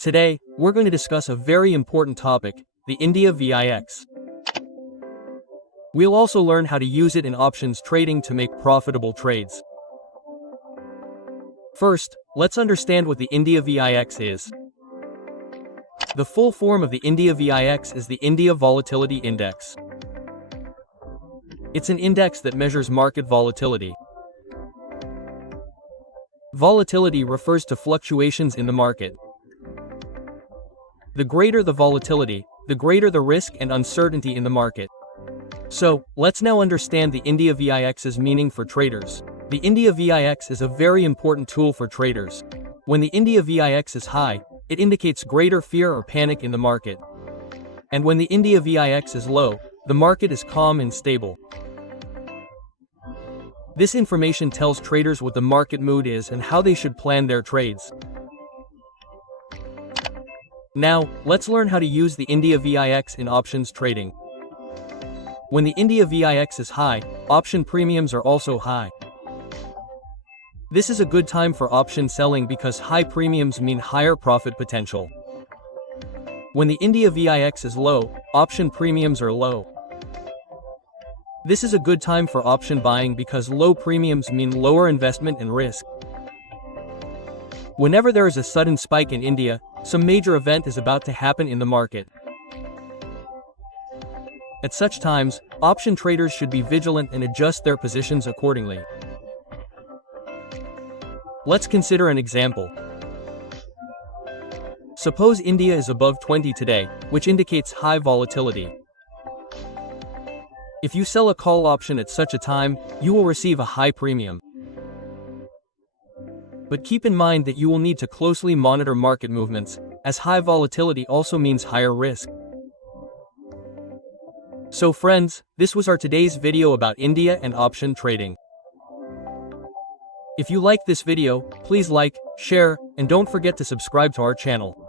Today, we're going to discuss a very important topic, the India VIX. We'll also learn how to use it in options trading to make profitable trades. First, let's understand what the India VIX is. The full form of the India VIX is the India Volatility Index. It's an index that measures market volatility. Volatility refers to fluctuations in the market. The greater the volatility, the greater the risk and uncertainty in the market. So, let's now understand the India VIX's meaning for traders. The India VIX is a very important tool for traders. When the India VIX is high, it indicates greater fear or panic in the market. And when the India VIX is low, the market is calm and stable. This information tells traders what the market mood is and how they should plan their trades. Now, let's learn how to use the India VIX in options trading. When the India VIX is high, option premiums are also high. This is a good time for option selling because high premiums mean higher profit potential. When the India VIX is low, option premiums are low. This is a good time for option buying because low premiums mean lower investment and risk. Whenever there is a sudden spike in India, some major event is about to happen in the market. At such times, option traders should be vigilant and adjust their positions accordingly. Let's consider an example. Suppose India is above 20 today, which indicates high volatility. If you sell a call option at such a time, you will receive a high premium. But keep in mind that you will need to closely monitor market movements, as high volatility also means higher risk. So friends, this was our today's video about India and option trading. If you liked this video, please like, share, and don't forget to subscribe to our channel.